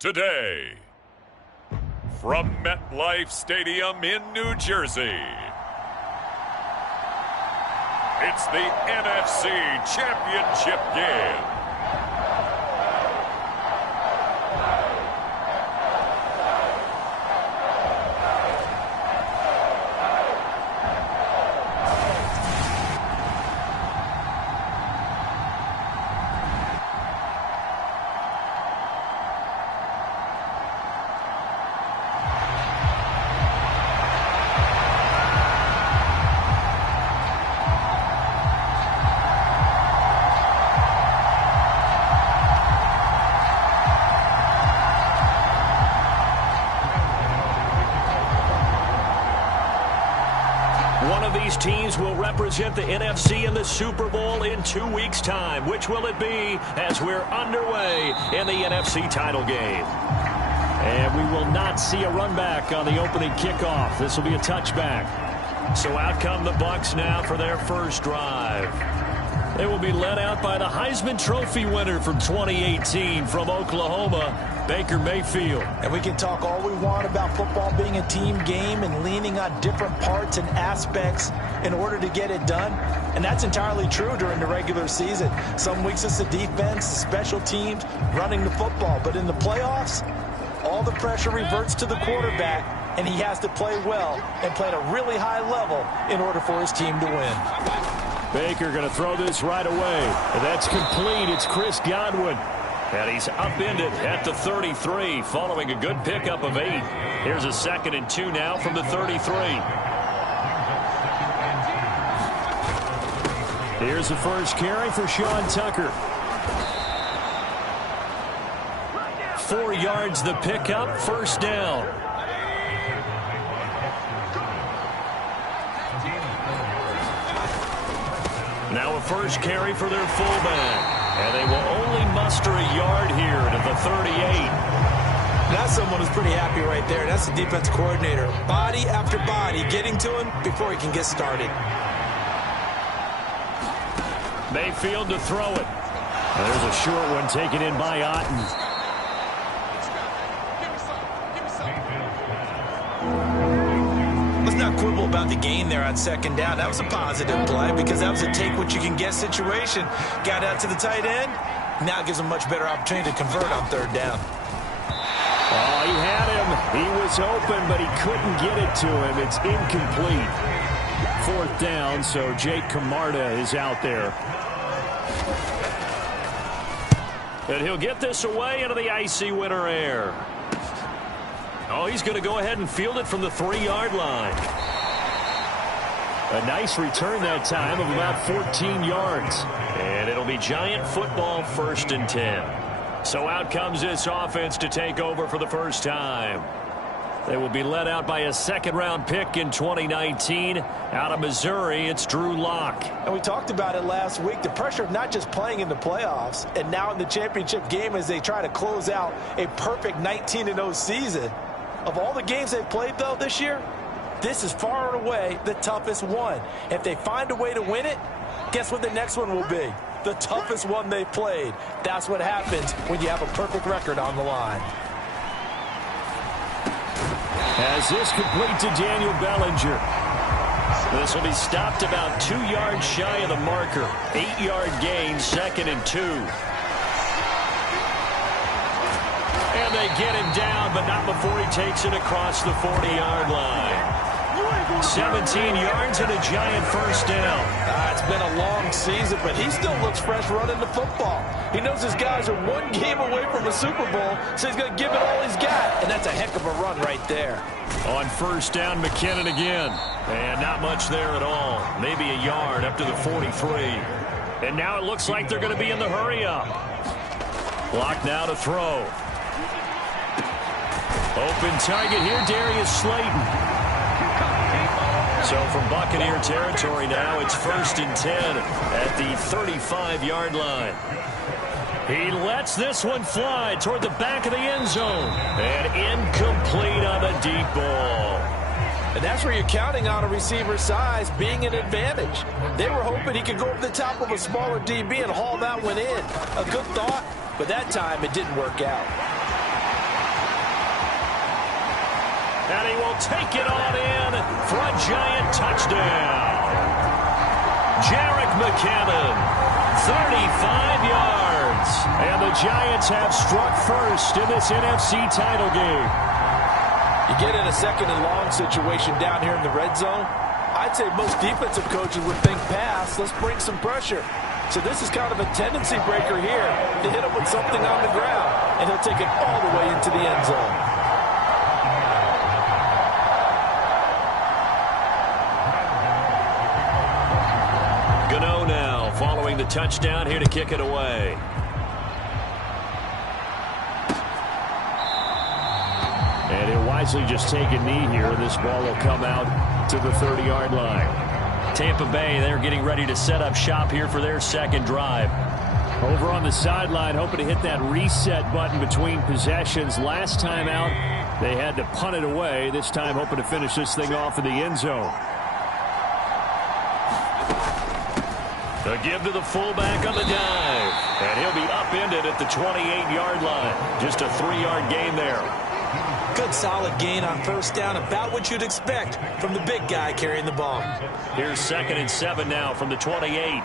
today. From MetLife Stadium in New Jersey, it's the NFC Championship game. One of these teams will represent the NFC in the Super Bowl in 2 weeks' time. Which will it be as we're underway in the NFC title game? And we will not see a run back on the opening kickoff. This will be a touchback. So out come the Bucs now for their first drive. They will be led out by the Heisman Trophy winner from 2018 from Oklahoma, Baker Mayfield. And we can talk all we want about football being a team game and leaning on different parts and aspects in order to get it done. And that's entirely true during the regular season. Some weeks it's the defense, the special teams, running the football. But in the playoffs, all the pressure reverts to the quarterback, and he has to play well and play at a really high level in order for his team to win. Baker going to throw this right away. That's complete. It's Chris Godwin. And he's upended at the 33 following a good pickup of 8. Here's a 2nd and 2 now from the 33. Here's the first carry for Sean Tucker. 4 yards the pickup, first down. Now a first carry for their fullback. And they will only muster a yard here to the 38. That's someone who's pretty happy right there. That's the defense coordinator. Body after body getting to him before he can get started. Mayfield to throw it. And there's a short one taken in by Otten. Let's not quibble about the gain there on 2nd down. That was a positive play because that was a take-what-you-can-get situation. Got out to the tight end. Now gives him a much better opportunity to convert on 3rd down. Oh, he had him. He was open, but he couldn't get it to him. It's incomplete. 4th down, so Jake Camarda is out there. And he'll get this away into the icy winter air. Oh, he's going to go ahead and field it from the 3-yard line. A nice return that time of about 14 yards. And it'll be Giant football, 1st and 10. So out comes this offense to take over for the first time. They will be led out by a 2nd-round pick in 2019. Out of Missouri, it's Drew Lock. And we talked about it last week. The pressure of not just playing in the playoffs and now in the championship game as they try to close out a perfect 19-0 season. Of all the games they've played, though, this year, this is far and away the toughest one. If they find a way to win it, guess what the next one will be? The toughest one they've played. That's what happens when you have a perfect record on the line. As this complete to Daniel Bellinger. This will be stopped about 2 yards shy of the marker. 8-yard gain, 2nd and 2. And they get him down, but not before he takes it across the 40-yard line. 17 yards and a Giant first down. It's been a long season, but he still looks fresh running the football. He knows his guys are 1 game away from a Super Bowl, so he's going to give it all he's got. And that's a heck of a run right there. On first down, McKinnon again. And not much there at all. Maybe a yard up to the 43. And now it looks like they're going to be in the hurry-up. Block now to throw. Open target here, Darius Slayton. So from Buccaneer territory now, it's 1st and 10 at the 35-yard line. He lets this one fly toward the back of the end zone. And incomplete on the deep ball. And that's where you're counting on a receiver's size being an advantage. They were hoping he could go over the top of a smaller DB and haul that one in. A good thought, but that time it didn't work out. And he will take it on in for a Giant touchdown. Jerick McKinnon, 35 yards. And the Giants have struck first in this NFC title game. You get in a second and long situation down here in the red zone, I'd say most defensive coaches would think pass, let's bring some pressure. So this is kind of a tendency breaker here to hit him with something on the ground, and he'll take it all the way into the end zone. Gano now following the touchdown here to kick it away. And he'll wisely just take a knee here. This ball will come out to the 30-yard line. Tampa Bay, they're getting ready to set up shop here for their second drive. Over on the sideline, hoping to hit that reset button between possessions. Last time out, they had to punt it away. This time, hoping to finish this thing off in the end zone. The give to the fullback on the dive. And he'll be upended at the 28-yard line. Just a 3-yard gain there. Good solid gain on first down, about what you'd expect from the big guy carrying the ball. Here's 2nd and 7 now from the 28.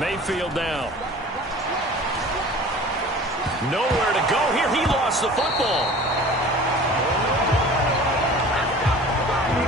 Mayfield down. Nowhere to go here. He lost the football.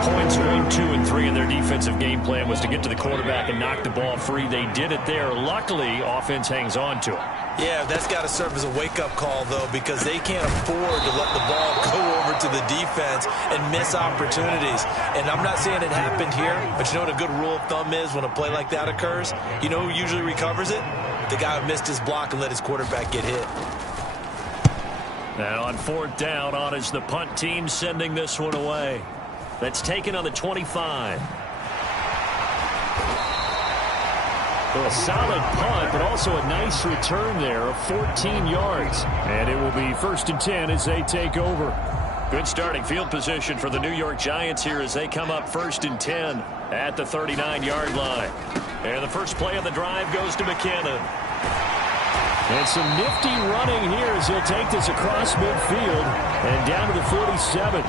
Points win 2 and 3 in their defensive game plan was to get to the quarterback and knock the ball free. They did it there. Luckily, offense hangs on to it. Yeah, that's got to serve as a wake-up call, though, because they can't afford to let the ball go over to the defense and miss opportunities. And I'm not saying it happened here, but you know what a good rule of thumb is when a play like that occurs? You know who usually recovers it? The guy who missed his block and let his quarterback get hit. Now on 4th down, on is the punt team sending this one away. That's taken on the 25. Well, a solid punt, but also a nice return there of 14 yards. And it will be 1st and 10 as they take over. Good starting field position for the New York Giants here as they come up 1st and 10 at the 39-yard line. And the first play of the drive goes to McKinnon. And some nifty running here as he'll take this across midfield and down to the 47.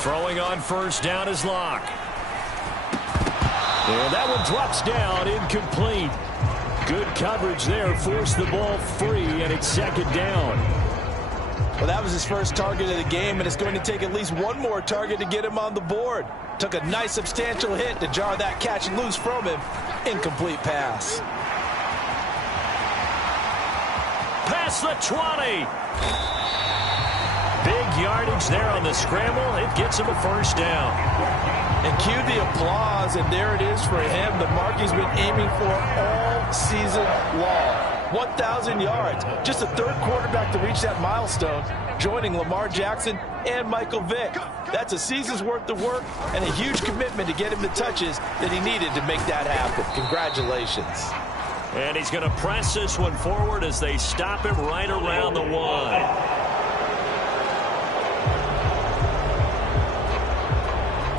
Throwing on first down is Locke. And that one drops down, incomplete. Good coverage there, forced the ball free, and it's 2nd down. Well, that was his first target of the game, and it's going to take at least one more target to get him on the board. Took a nice substantial hit to jar that catch loose from him. Incomplete pass. Past the 20. Big yardage there on the scramble. It gets him a first down. And cue the applause, and there it is for him. The mark he's been aiming for all season long. 1,000 yards. Just the 3rd quarterback to reach that milestone, joining Lamar Jackson and Michael Vick. That's a season's worth of work and a huge commitment to get him the touches that he needed to make that happen. Congratulations. And he's going to press this one forward as they stop him right around the 1.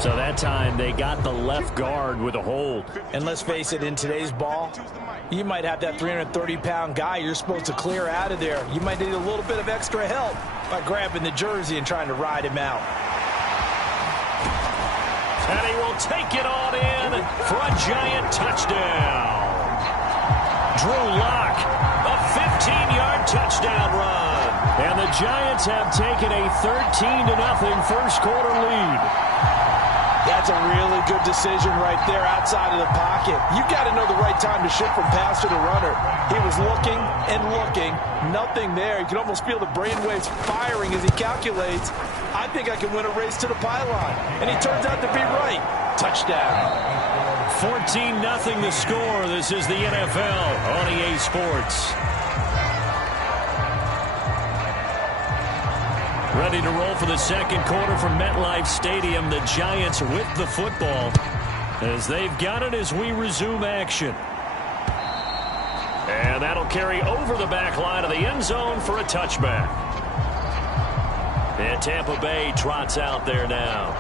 So that time they got the left guard with a hold. And let's face it, in today's ball, you might have that 330-pound guy you're supposed to clear out of there. You might need a little bit of extra help by grabbing the jersey and trying to ride him out. And he will take it on in for a Giant touchdown. Drew Lock, a 15-yard touchdown run. And the Giants have taken a 13-0 first quarter lead. That's a really good decision right there outside of the pocket. You've got to know the right time to shift from passer to runner. He was looking and looking, nothing there. You can almost feel the brainwaves firing as he calculates, I think I can win a race to the pylon. And he turns out to be right. Touchdown. 14-0 the score. This is the NFL on EA Sports. Ready to roll for the second quarter from MetLife Stadium. The Giants with the football as they've got it as we resume action. And that'll carry over the back line of the end zone for a touchback. And Tampa Bay trots out there now.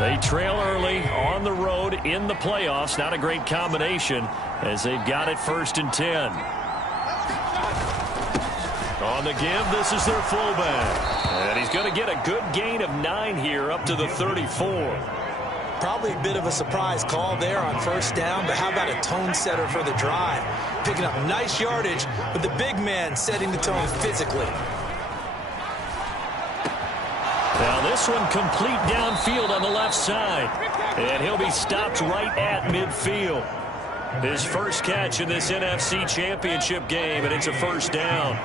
They trail early on the road in the playoffs. Not a great combination as they've got it 1st and 10. On the give, this is their fullback. And he's going to get a good gain of 9 here up to the 34. Probably a bit of a surprise call there on 1st down, but how about a tone setter for the drive? Picking up nice yardage, but the big man setting the tone physically. Now this one complete downfield on the left side. And he'll be stopped right at midfield. His first catch in this NFC Championship game, and it's a 1st down.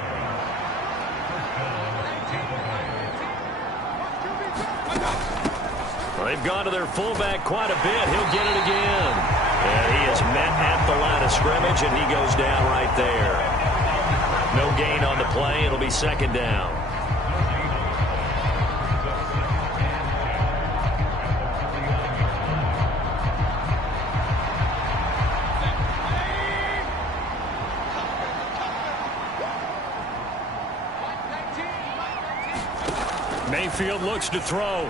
They've gone to their fullback quite a bit. He'll get it again. And he is met at the line of scrimmage, and he goes down right there. No gain on the play. It'll be 2nd down. Mayfield looks to throw.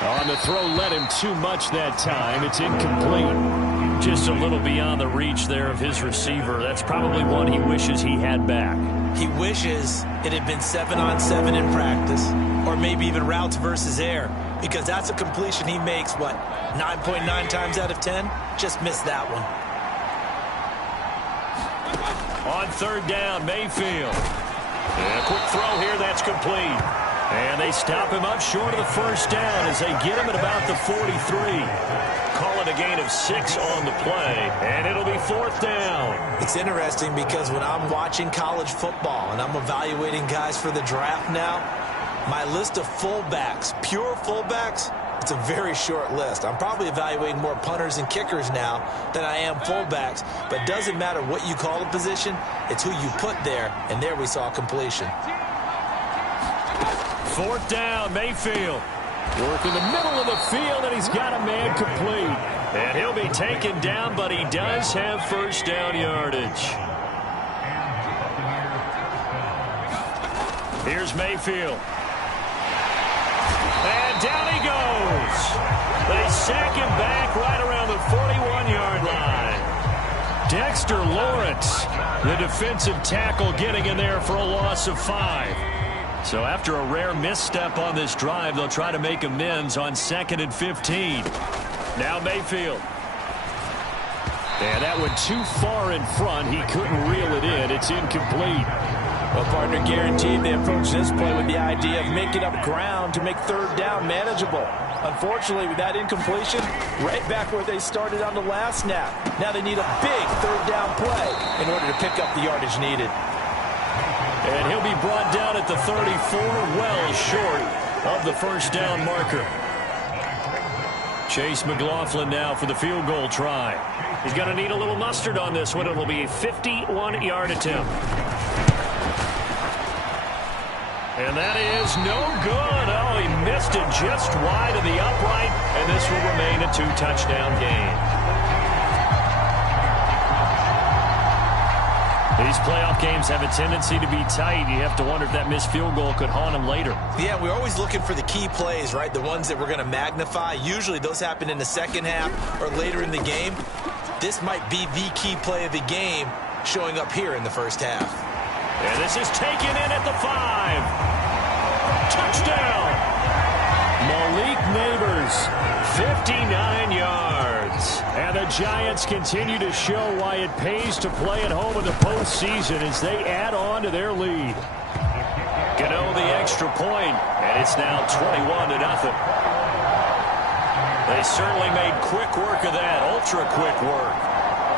On the throw, led him too much that time. It's incomplete. Just a little beyond the reach there of his receiver. That's probably one he wishes he had back. He wishes it had been 7-on-7 in practice, or maybe even routes versus air, because that's a completion he makes, what, 9.9 times out of 10? Just missed that one. On 3rd down, Mayfield. And a quick throw here, that's complete. And they stop him up short of the 1st down as they get him at about the 43. Call it a gain of 6 on the play, and it'll be 4th down. It's interesting because when I'm watching college football and I'm evaluating guys for the draft now, my list of fullbacks, pure fullbacks, it's a very short list. I'm probably evaluating more punters and kickers now than I am fullbacks, but it doesn't matter what you call the position, it's who you put there, and there we saw completion. 4th down, Mayfield. Work in the middle of the field, and he's got a man complete. And he'll be taken down, but he does have 1st down yardage. Here's Mayfield. And down he goes. They sack him back right around the 41-yard line. Dexter Lawrence, the defensive tackle, getting in there for a loss of 5. So after a rare misstep on this drive, they'll try to make amends on 2nd and 15. Now Mayfield. And that went too far in front. He couldn't reel it in. It's incomplete. Well, partner, guaranteed they approach this play with the idea of making up ground to make 3rd down manageable. Unfortunately, with that incompletion, right back where they started on the last snap. Now they need a big 3rd down play in order to pick up the yardage needed. And he'll be brought down at the 34, well short of the 1st down marker. Chase McLaughlin now for the field goal try. He's going to need a little mustard on this one. It'll be a 51-yard attempt. And that is no good. Oh, he missed it just wide of the upright, and this will remain a 2-touchdown game. These playoff games have a tendency to be tight. You have to wonder if that missed field goal could haunt them later. Yeah, we're always looking for the key plays, right? The ones that we're going to magnify. Usually those happen in the 2nd half or later in the game. This might be the key play of the game showing up here in the 1st half. And this is taken in at the 5. Touchdown! Malik Neighbors, 59 yards. And the Giants continue to show why it pays to play at home in the postseason as they add on to their lead. Gano the extra point, and it's now 21-0. They certainly made quick work of that, ultra-quick work.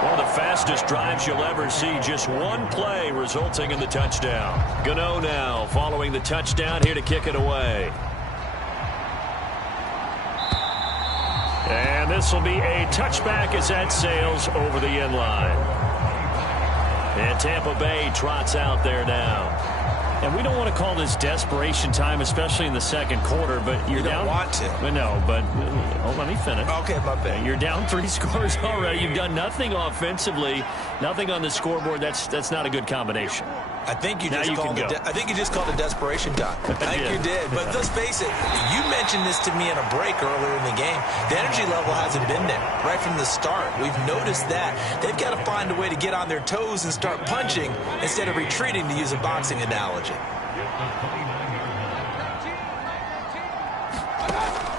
One of the fastest drives you'll ever see, just one play resulting in the touchdown. Gano now following the touchdown here to kick it away. And this will be a touchback as that sails over the end line. And Tampa Bay trots out there now. And we don't want to call this desperation time, especially in the 2nd quarter, but you're down. You don't want to. But no, but let me finish. Okay, my bad. You're down 3 scores already. You've done nothing offensively, nothing on the scoreboard. That's not a good combination. I think you just called it. I think you just called it desperation time. I think you did. But let's face it. You mentioned this to me in a break earlier in the game. The energy level hasn't been there right from the start. We've noticed that. They've got to find a way to get on their toes and start punching instead of retreating, to use a boxing analogy.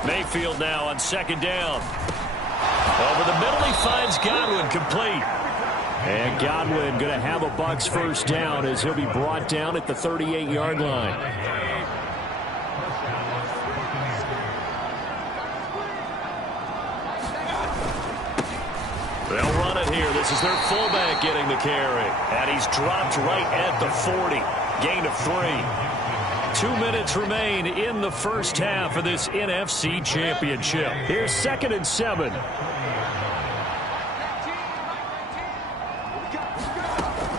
Mayfield now on second down. Over the middle, he finds Godwin, complete. And Godwin going to have a Bucs first down as he'll be brought down at the 38-yard line. They'll run it here. This is their fullback getting the carry. And he's dropped right at the 40. Gain of 3. 2 minutes remain in the first half of this NFC Championship. Here's 2nd and 7.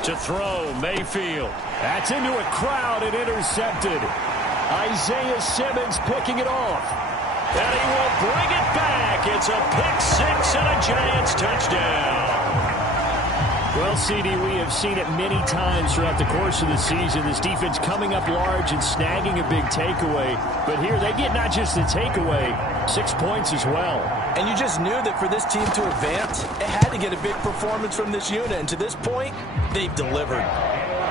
To throw, Mayfield. That's into a crowd and intercepted. Isaiah Simmons picking it off. And he will bring it back. It's a pick-6 and a Giants touchdown. Well, CD, we have seen it many times throughout the course of the season. This defense coming up large and snagging a big takeaway. But here they get not just the takeaway, 6 points as well. And you just knew that for this team to advance, it had to get a big performance from this unit. And to this point, they've delivered.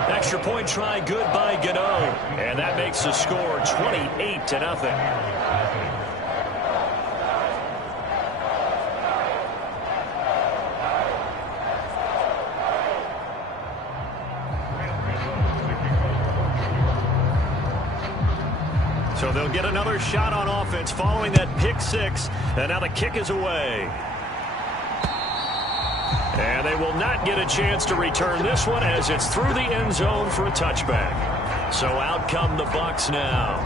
Extra point try good by Gano. And that makes the score 28-0. So they'll get another shot on offense following that pick-6. And now the kick is away. And they will not get a chance to return this one as it's through the end zone for a touchback. So out come the Bucs now.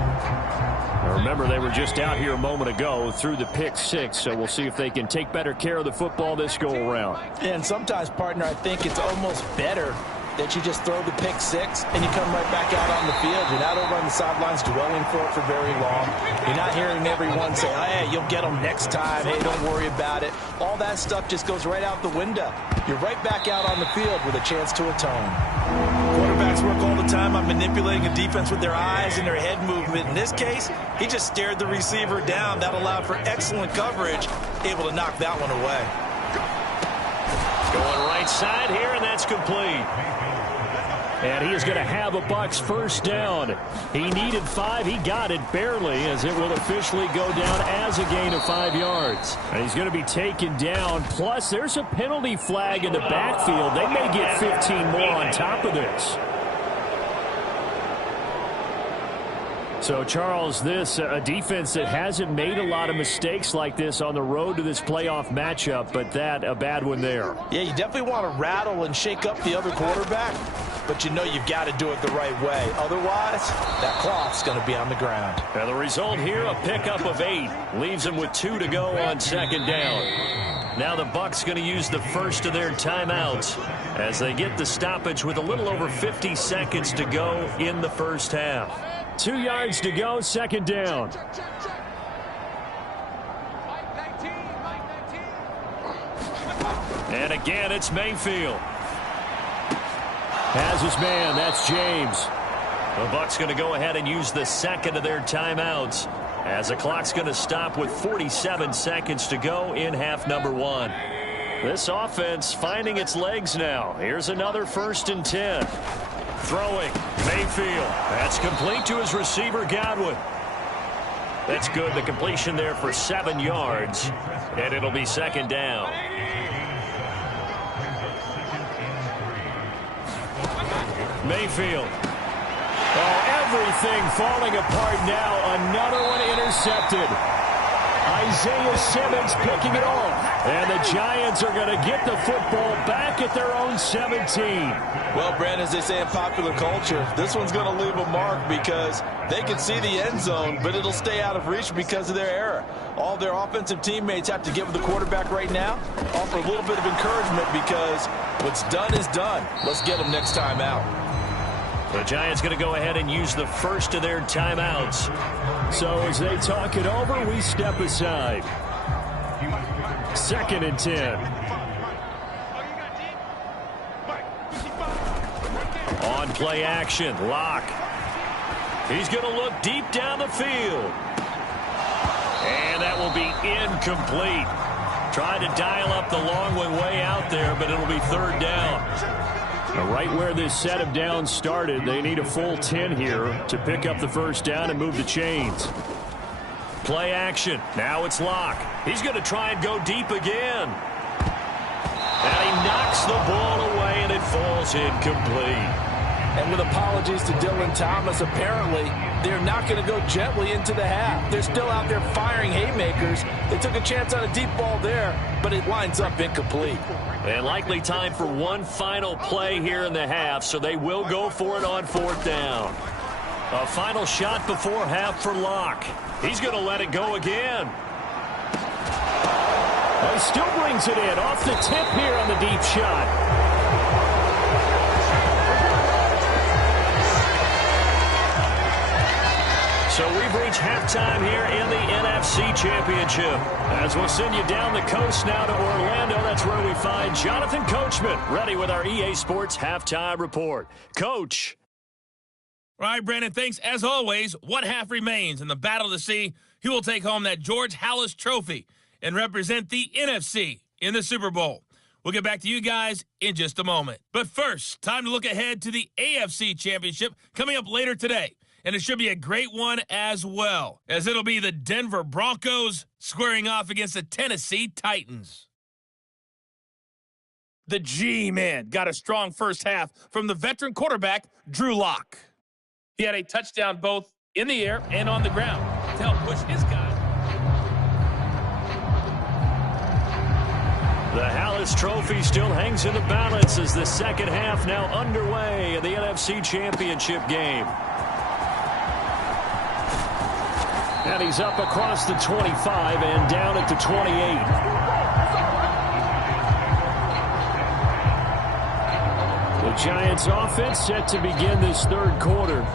Now remember, they were just out here a moment ago through the pick-6, so we'll see if they can take better care of the football this go-around. And sometimes, partner, I think it's almost better that you just throw the pick-6 and you come right back out on the field. You're not over on the sidelines dwelling for it for very long. You're not hearing everyone say, hey, you'll get them next time. Hey, don't worry about it. All that stuff just goes right out the window. You're right back out on the field with a chance to atone. Quarterbacks work all the time on manipulating a defense with their eyes and their head movement. In this case, he just stared the receiver down. That allowed for excellent coverage, able to knock that one away. Going right side here, and that's complete. And he is going to have a Bucs first down. He needed 5. He got it barely, as it will officially go down as a gain of 5 yards. And he's going to be taken down. Plus, there's a penalty flag in the backfield. They may get 15 more on top of this. So, Charles, this a defense that hasn't made a lot of mistakes like this on the road to this playoff matchup, but that a bad one there. Yeah, you definitely want to rattle and shake up the other quarterback, but you know you've got to do it the right way. Otherwise, that cloth's going to be on the ground. And the result here, a pickup of 8. Leaves them with 2 to go on second down. Now the Bucs going to use the first of their timeouts as they get the stoppage with a little over 50 seconds to go in the first half. 2 yards to go, second down. And again, it's Mayfield. Has his man, that's James. The Bucs going to go ahead and use the second of their timeouts as the clock's going to stop with 47 seconds to go in half number 1. This offense finding its legs now. Here's another 1st and 10. Throwing, Mayfield. That's complete to his receiver, Godwin. That's good. The completion there for 7 yards. And it'll be second down. Mayfield. Oh, everything falling apart now. Another one intercepted. Isaiah Simmons picking it off. And the Giants are going to get the football back at their own 17. Well, Brandon, as they say in popular culture, this one's going to leave a mark because they can see the end zone, but it'll stay out of reach because of their error. All their offensive teammates have to get with the quarterback right now, offer a little bit of encouragement because what's done is done. Let's get them next time out. The Giants going to go ahead and use the first of their timeouts. So as they talk it over, we step aside. 2nd and 10. On on play action. Locke. He's going to look deep down the field. And that will be incomplete. Tried to dial up the long one way out there, but it'll be third down. Now, right where this set of downs started, they need a full 10 here to pick up the first down and move the chains. Play action. Now it's Locke. He's going to try and go deep again. And he knocks the ball away, and it falls incomplete. And with apologies to Dylan Thomas, apparently they're not going to go gently into the half. They're still out there firing haymakers. They took a chance on a deep ball there, but it winds up incomplete. And likely time for one final play here in the half, so they will go for it on fourth down. A final shot before half for Locke. He's going to let it go again. He still brings it in off the tip here on the deep shot. So we've reached halftime here in the NFC Championship. As we'll send you down the coast now to Orlando, that's where we find Jonathan Coachman, ready with our EA Sports Halftime Report. Coach. All right, Brandon, thanks. As always, what half remains in the Battle of the Sea? He will take home that George Halas Trophy and represent the NFC in the Super Bowl. We'll get back to you guys in just a moment. But first, time to look ahead to the AFC Championship coming up later today. And it should be a great one as well, as it'll be the Denver Broncos squaring off against the Tennessee Titans. The G-Man got a strong first half from the veteran quarterback, Drew Lock. He had a touchdown both in the air and on the ground to help push his guy. The Halas Trophy still hangs in the balance as the second half now underway in the NFC Championship game. And he's up across the 25 and down at the 28. The Giants offense set to begin this third quarter.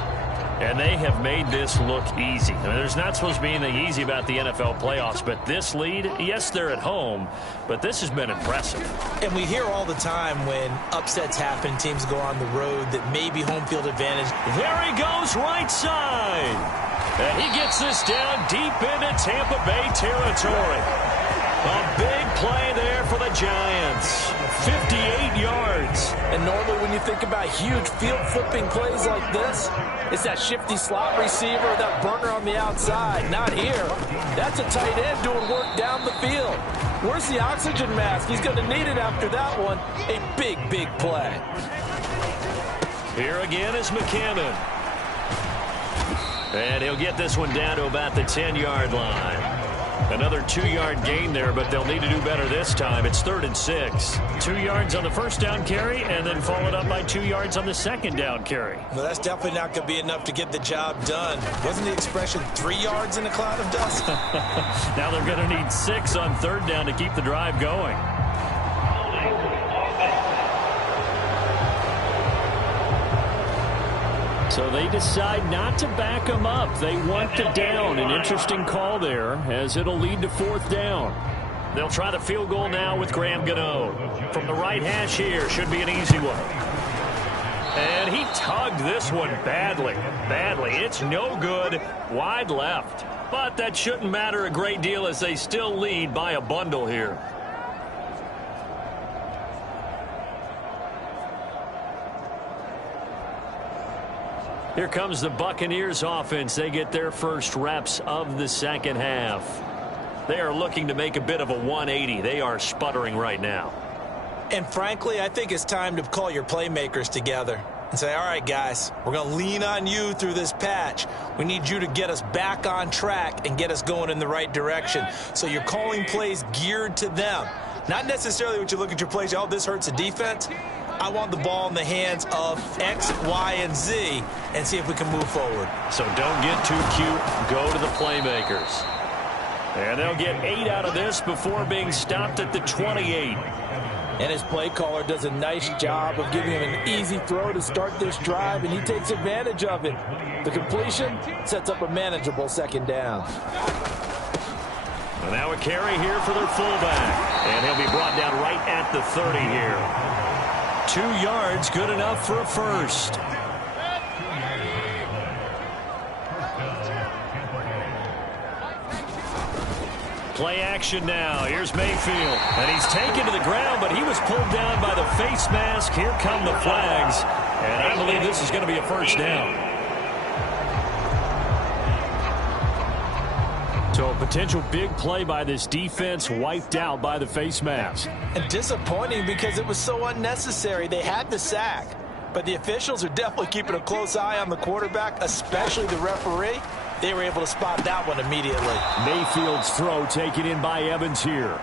And they have made this look easy. I mean, there's not supposed to be anything easy about the NFL playoffs, but this lead, yes, they're at home, but this has been impressive. And we hear all the time when upsets happen, teams go on the road, that maybe home field advantage. There he goes, right side. And he gets this down deep into Tampa Bay territory. A big play there for the Giants. 58 yards. And normally when you think about huge field-flipping plays like this, it's that shifty slot receiver, that burner on the outside. Not here. That's a tight end doing work down the field. Where's the oxygen mask? He's going to need it after that one. A big, big play. Here again is McCammon. And he'll get this one down to about the 10-yard line. Another 2-yard gain there, but they'll need to do better this time. It's 3rd and 6. 2 yards on the first down carry, and then followed up by 2 yards on the second down carry. Well, that's definitely not going to be enough to get the job done. Wasn't the expression 3 yards in a cloud of dust? Now they're going to need 6 on 3rd down to keep the drive going. So they decide not to back him up. They want the down. An interesting call there, as it'll lead to 4th down. They'll try the field goal now with Graham Gano. From the right hash here, should be an easy one. And he tugged this one badly. It's no good. Wide left. But that shouldn't matter a great deal as they still lead by a bundle here. Here comes the Buccaneers offense. They get their first reps of the second half. They are looking to make a bit of a 180. They are sputtering right now. And frankly, I think it's time to call your playmakers together and say, all right, guys, we're going to lean on you through this patch. We need you to get us back on track and get us going in the right direction. So you're calling plays geared to them. Not necessarily what you look at your plays, oh, this hurts the defense. I want the ball in the hands of X, Y, and Z and see if we can move forward. So don't get too cute. Go to the playmakers. And they'll get 8 out of this before being stopped at the 28. And his play caller does a nice job of giving him an easy throw to start this drive, and he takes advantage of it. The completion sets up a manageable second down. And now a carry here for their fullback. And he'll be brought down right at the 30 here. 2 yards, good enough for a first. Play action now. Here's Mayfield. And he's taken to the ground, but he was pulled down by the face mask. Here come the flags. And I believe this is going to be a first down. So a potential big play by this defense wiped out by the face mask. And disappointing because it was so unnecessary. They had the sack, but the officials are definitely keeping a close eye on the quarterback, especially the referee. They were able to spot that one immediately. Mayfield's throw taken in by Evans here.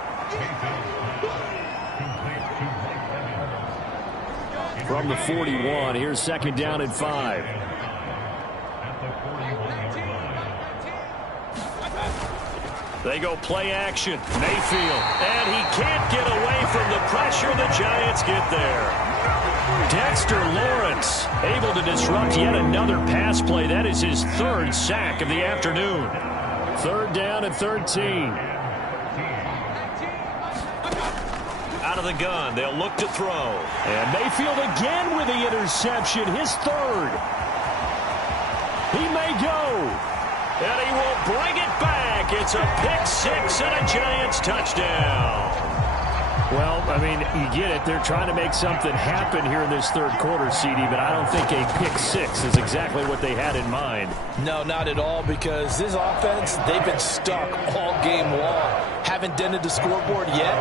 From the 41, here's 2nd down and 5. They go play action. Mayfield. And he can't get away from the pressure. The Giants get there. Dexter Lawrence able to disrupt yet another pass play. That is his 3rd sack of the afternoon. 3rd down and 13. Out of the gun. They'll look to throw. And Mayfield again with the interception. His 3rd. He may go. And he will bring it back. It's a pick-6 and a Giants touchdown. Well, I mean, you get it. They're trying to make something happen here in this 3rd quarter, CD, but I don't think a pick-6 is exactly what they had in mind. No, not at all, because this offense, they've been stuck all game long. Haven't dented the scoreboard yet,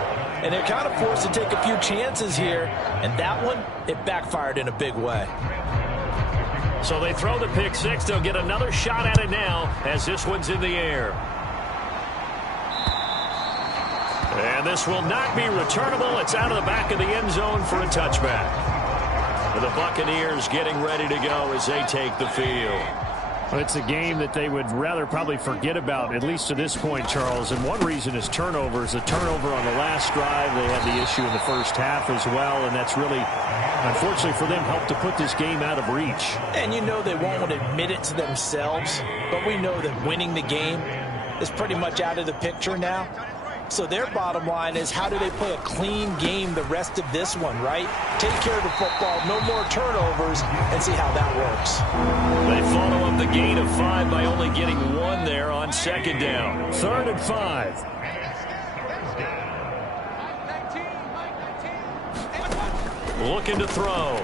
and they're kind of forced to take a few chances here, and that one, it backfired in a big way. So they throw the pick-6. They'll get another shot at it now as this one's in the air. And this will not be returnable. It's out of the back of the end zone for a touchback. And the Buccaneers getting ready to go as they take the field. Well, it's a game that they would rather probably forget about, at least to this point, Charles. And one reason is turnovers. A turnover on the last drive. They had the issue in the first half as well, and that's really, unfortunately for them, helped to put this game out of reach. And you know they won't admit it to themselves, but we know that winning the game is pretty much out of the picture now. So their bottom line is, how do they play a clean game the rest of this one, right? Take care of the football, no more turnovers, and see how that works. They follow up the gain of 5 by only getting 1 there on 2nd down. 3rd and 5. Looking to throw.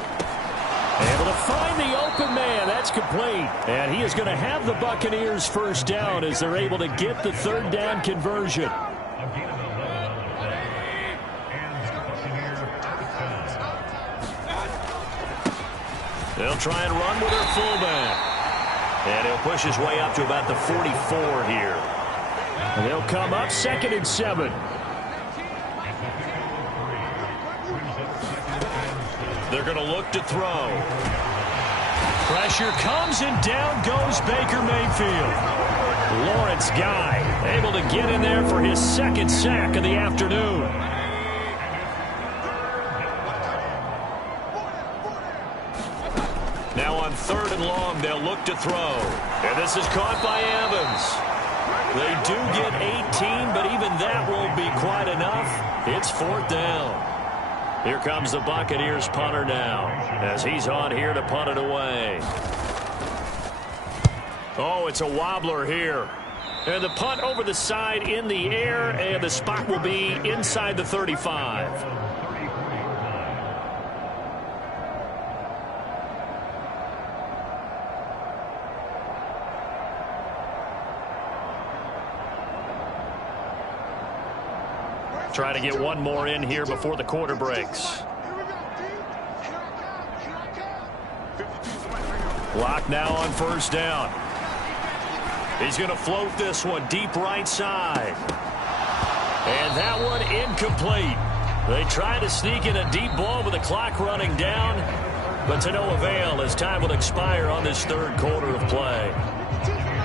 Able to find the open man. That's complete. And he is going to have the Buccaneers first down as they're able to get the 3rd down conversion. They'll try and run with their fullback. And he'll push his way up to about the 44 here. And they'll come up 2nd and 7. They're going to look to throw. Pressure comes and down goes Baker Mayfield. Lawrence guy able to get in there for his 2nd sack of the afternoon. Now on 3rd and long, they'll look to throw. And this is caught by Evans. They do get 18, but even that won't be quite enough. It's 4th down. Here comes the Buccaneers punter now as he's on here to punt it away. Oh, it's a wobbler here. And the punt over the side in the air, and the spot will be inside the 35. Try to get one more in here before the quarter breaks. Lock now on 1st down. He's going to float this one deep right side. And that one incomplete. They try to sneak in a deep ball with the clock running down, but to no avail as time will expire on this 3rd quarter of play.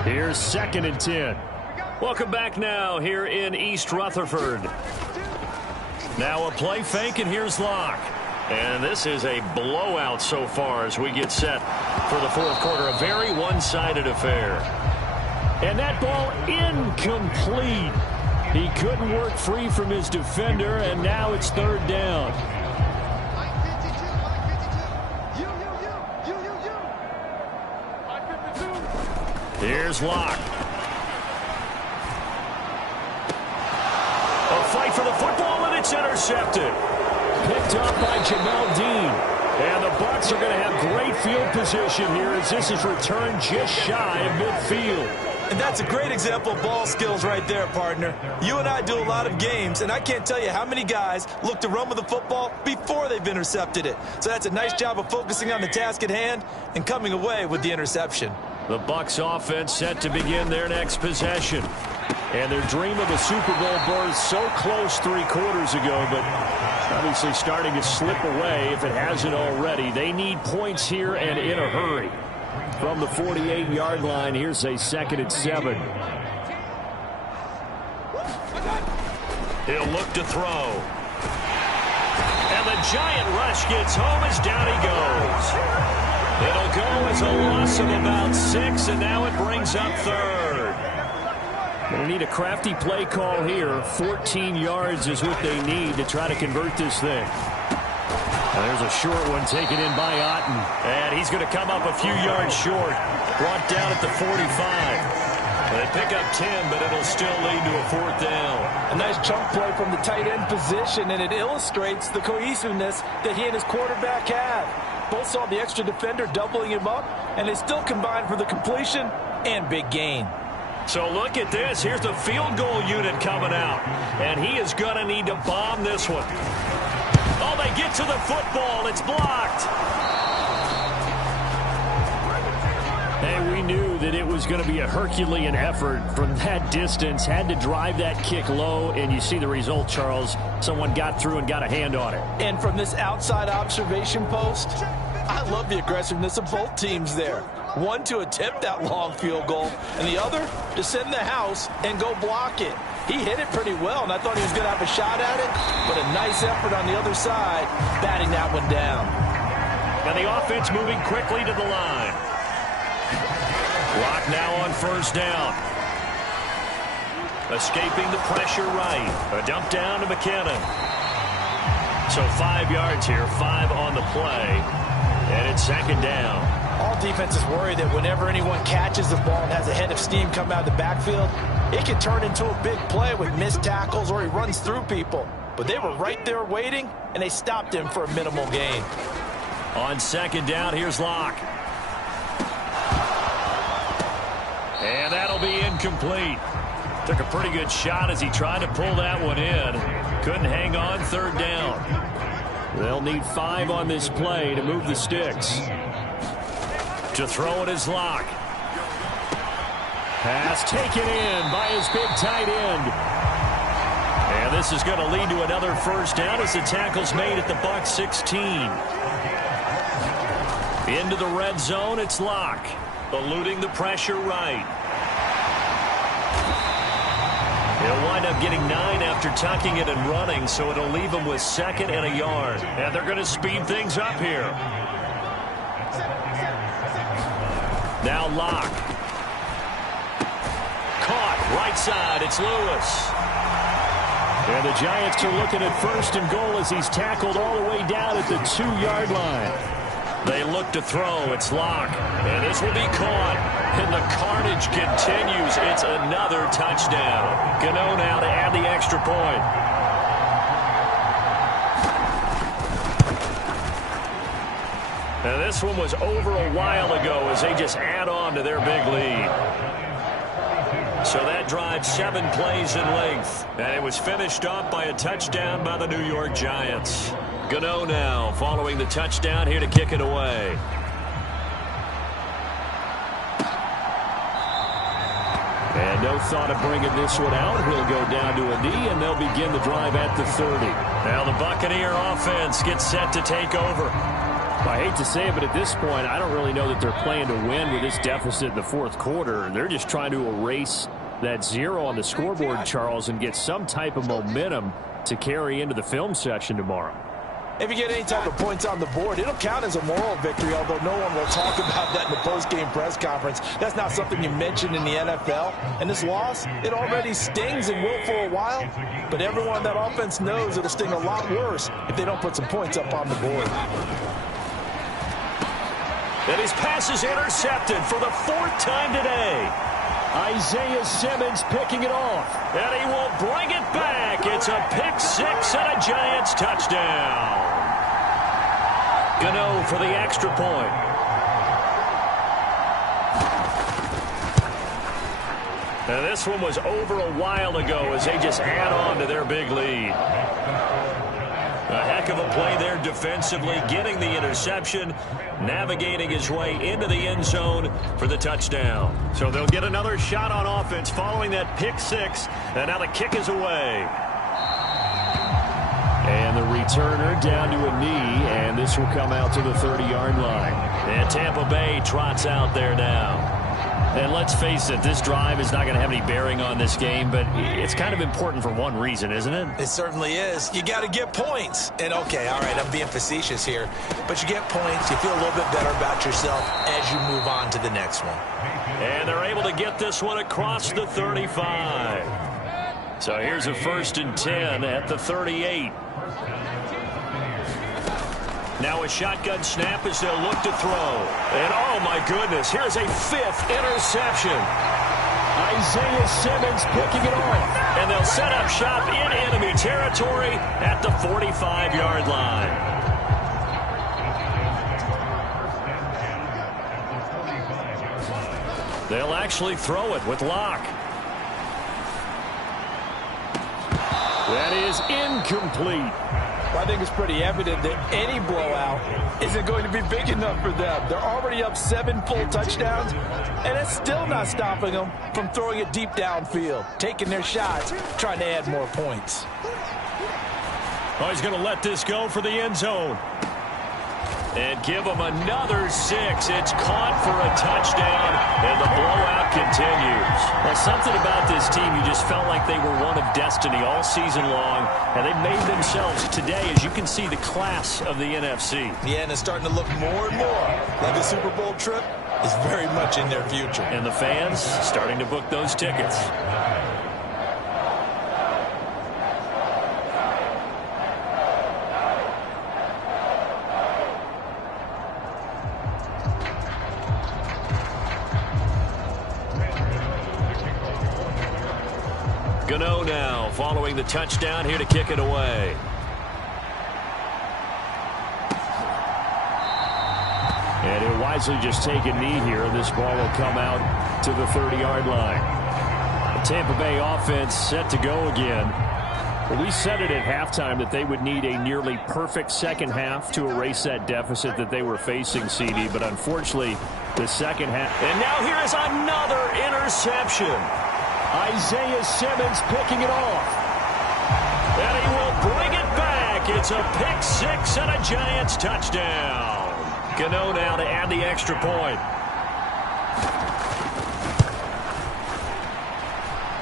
Here's 2nd and 10. Welcome back now here in East Rutherford. Now a play fake, and here's Locke. And this is a blowout so far as we get set for the 4th quarter. A very one-sided affair. And that ball incomplete. He couldn't work free from his defender, and now it's 3rd down. Here's Locke. A fight for the football, and it's intercepted. Picked up by Jamel Dean. And the Bucs are going to have great field position here as this is returned just shy of midfield. And that's a great example of ball skills right there, partner. You and I do a lot of games, and I can't tell you how many guys look to run with the football before they've intercepted it. So that's a nice job of focusing on the task at hand and coming away with the interception. The Bucs offense set to begin their next possession. And their dream of a Super Bowl berth so close 3 quarters ago, but obviously starting to slip away if it hasn't already. They need points here and in a hurry. From the 48-yard line, here's a 2nd and 7. He'll look to throw. And the giant rush gets home as down he goes. It'll go as a loss of about 6, and now it brings up 3rd. Going to need a crafty play call here. 14 yards is what they need to try to convert this thing. And there's a short one taken in by Otten. And he's going to come up a few yards short. Brought down at the 45. They pick up 10, but it'll still lead to a 4th down. A nice chunk play from the tight end position, and it illustrates the cohesiveness that he and his quarterback have. Both saw the extra defender doubling him up, and they still combined for the completion and big gain. So look at this. Here's the field goal unit coming out. And he is going to need to bomb this one. Oh, they get to the football. It's blocked. Hey, we knew that it was going to be a Herculean effort from that distance. Had to drive that kick low, and you see the result, Charles. Someone got through and got a hand on it. And from this outside observation post, I love the aggressiveness of both teams there. One to attempt that long field goal, and the other to send the house and go block it. He hit it pretty well, and I thought he was going to have a shot at it, but a nice effort on the other side, batting that one down. And the offense moving quickly to the line. Lock now on 1st down. Escaping the pressure right. A dump down to McKinnon. So 5 yards here, 5 on the play, and it's 2nd down. All defenses worry that whenever anyone catches the ball and has a head of steam come out of the backfield, it can turn into a big play with missed tackles or he runs through people. But they were right there waiting, and they stopped him for a minimal gain. On 2nd down, here's Locke. And that'll be incomplete. Took a pretty good shot as he tried to pull that one in. Couldn't hang on 3rd down. They'll need 5 on this play to move the sticks. To throw it is Locke. Pass taken in by his big tight end. And this is going to lead to another 1st down as the tackle's made at the Bucs 16. Into the red zone, it's Locke. Eluding the pressure right. He'll wind up getting 9 after tucking it and running, so it'll leave him with 2nd and a yard. And they're going to speed things up here. Now Locke. Caught right side. It's Lewis. And the Giants are looking at 1st and goal as he's tackled all the way down at the 2-yard line. They look to throw. It's Locke. And this will be caught. And the carnage continues. It's another touchdown. Gano now to add the extra point. And this one was over a while ago as they just add on to their big lead. So that drive 7 plays in length. And it was finished off by a touchdown by the New York Giants. Gano now following the touchdown here to kick it away. And no thought of bringing this one out. He'll go down to a knee, and they'll begin the drive at the 30. Now the Buccaneer offense gets set to take over. I hate to say it, but at this point, I don't really know that they're playing to win with this deficit in the 4th quarter. They're just trying to erase that 0 on the scoreboard, Charles, and get some type of momentum to carry into the film session tomorrow. If you get any type of points on the board, it'll count as a moral victory, although no one will talk about that in the post-game press conference. That's not something you mentioned in the NFL. And this loss, it already stings and will for a while, but everyone on that offense knows it'll sting a lot worse if they don't put some points up on the board. And his pass is intercepted for the 4th time today. Isaiah Simmons picking it off. And he will bring it back. It's a pick 6 and a Giants touchdown. Gano for the extra point. Now this one was over a while ago as they just add on to their big lead. A heck of a play there defensively, getting the interception, navigating his way into the end zone for the touchdown. So they'll get another shot on offense following that pick 6, and now the kick is away. And the returner down to a knee, and this will come out to the 30-yard line. And Tampa Bay trots out there now. And let's face it, this drive is not going to have any bearing on this game, but it's kind of important for one reason, isn't it? It certainly is. You got to get points. And, okay, all right, I'm being facetious here, but you get points, you feel a little bit better about yourself as you move on to the next one. And they're able to get this one across the 35. So here's a 1st and 10 at the 38. Now a shotgun snap as they'll look to throw. And, oh, my goodness, here's a 5th interception. Isaiah Simmons picking it off. And they'll set up shop in enemy territory at the 45-yard line. They'll actually throw it with Locke. That is incomplete. I think it's pretty evident that any blowout isn't going to be big enough for them. They're already up 7 full touchdowns, and it's still not stopping them from throwing it deep downfield, taking their shots, trying to add more points. Oh, he's going to let this go for the end zone. And give him another 6. It's caught for a touchdown, and the blowout continues. Well, something about this team, you just felt like they were one of destiny all season long, and they made themselves today, as you can see, the class of the NFC. Yeah, and it's starting to look more and more like the Super Bowl trip is very much in their future. And the fans starting to book those tickets. Gano now following the touchdown here to kick it away. And he'll wisely just take a knee here, and this ball will come out to the 30-yard line. The Tampa Bay offense set to go again. Well, we said it at halftime that they would need a nearly perfect second half to erase that deficit that they were facing, CD, but unfortunately, the second half. And now here is another interception. Isaiah Simmons picking it off. And he will bring it back. It's a pick 6 and a Giants touchdown. Gano now to add the extra point.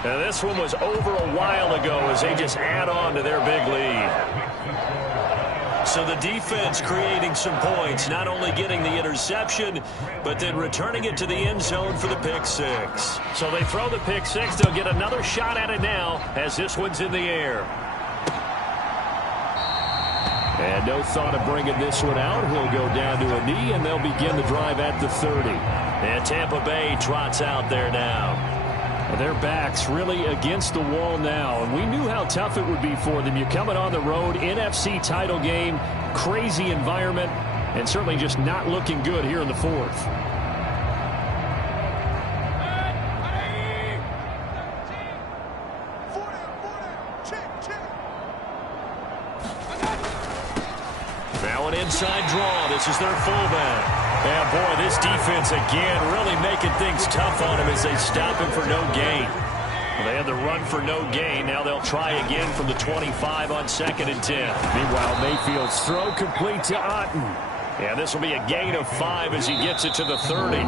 Now this one was over a while ago as they just add on to their big lead. So the defense creating some points, not only getting the interception, but then returning it to the end zone for the pick 6. So they throw the pick 6. They'll get another shot at it now as this one's in the air. And no thought of bringing this one out. He'll go down to a knee, and they'll begin the drive at the 30. And Tampa Bay trots out there now. Their backs really against the wall now, and we knew how tough it would be for them. You're coming on the road, NFC title game, crazy environment, and certainly just not looking good here in the 4th. Now an inside draw. This is their fullback. Yeah, boy, this defense again really making things tough on him as they stop him for no gain. Well, they had the run for no gain. Now they'll try again from the 25 on 2nd and 10. Meanwhile, Mayfield's throw complete to Otten. Yeah, this will be a gain of 5 as he gets it to the 30.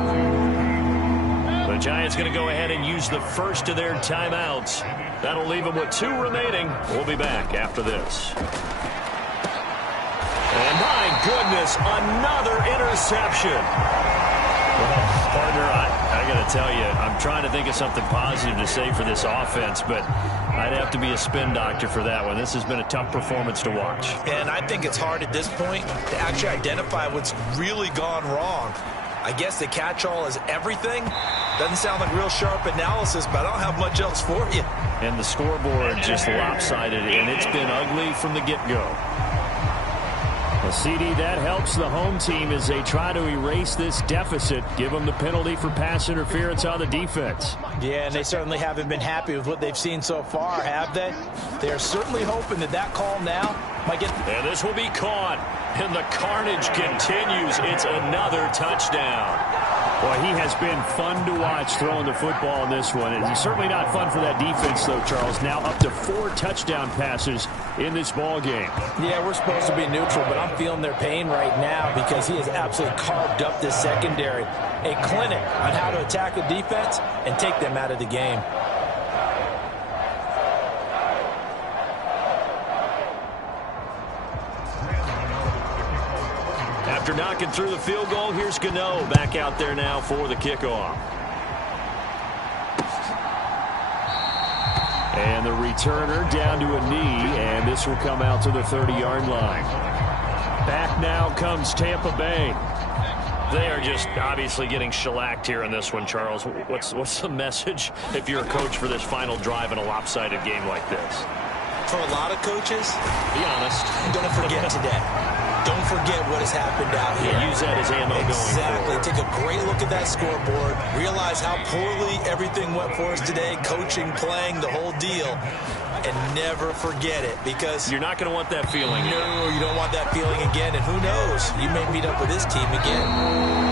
The Giants going to go ahead and use the first of their timeouts. That'll leave them with 2 remaining. We'll be back after this. And my goodness, another interception. Well, partner, I got to tell you, I'm trying to think of something positive to say for this offense, but I'd have to be a spin doctor for that one. This has been a tough performance to watch. And I think it's hard at this point to actually identify what's really gone wrong. I guess the catch-all is everything. Doesn't sound like real sharp analysis, but I don't have much else for you. And the scoreboard just lopsided, and it's been ugly from the get-go. Well, CD, that helps the home team as they try to erase this deficit, give them the penalty for pass interference on the defense. Yeah, and they certainly haven't been happy with what they've seen so far, have they? They're certainly hoping that that call now might get... And this will be caught, and the carnage continues. It's another touchdown. Boy, he has been fun to watch throwing the football in this one. It's certainly not fun for that defense, though, Charles. Now up to 4 touchdown passes in this ball game. Yeah, we're supposed to be neutral, but I'm feeling their pain right now because he has absolutely carved up this secondary. A clinic on how to attack a defense and take them out of the game. After knocking through the field goal, here's Gano back out there now for the kickoff. And the returner down to a knee, and this will come out to the 30-yard line. Back now comes Tampa Bay. They are just obviously getting shellacked here in this one, Charles. What's the message if you're a coach for this final drive in a lopsided game like this? For a lot of coaches, be honest. Don't forget today. Don't forget what has happened out here. Use that as ammo going forward. Take a great look at that scoreboard. Realize how poorly everything went for us today. Coaching, playing, the whole deal. And never forget it, because you're not going to want that feeling again. No, you don't want that feeling again. And who knows? You may meet up with this team again.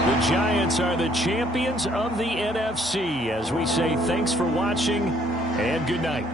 The Giants are the champions of the NFC. As we say, thanks for watching and good night.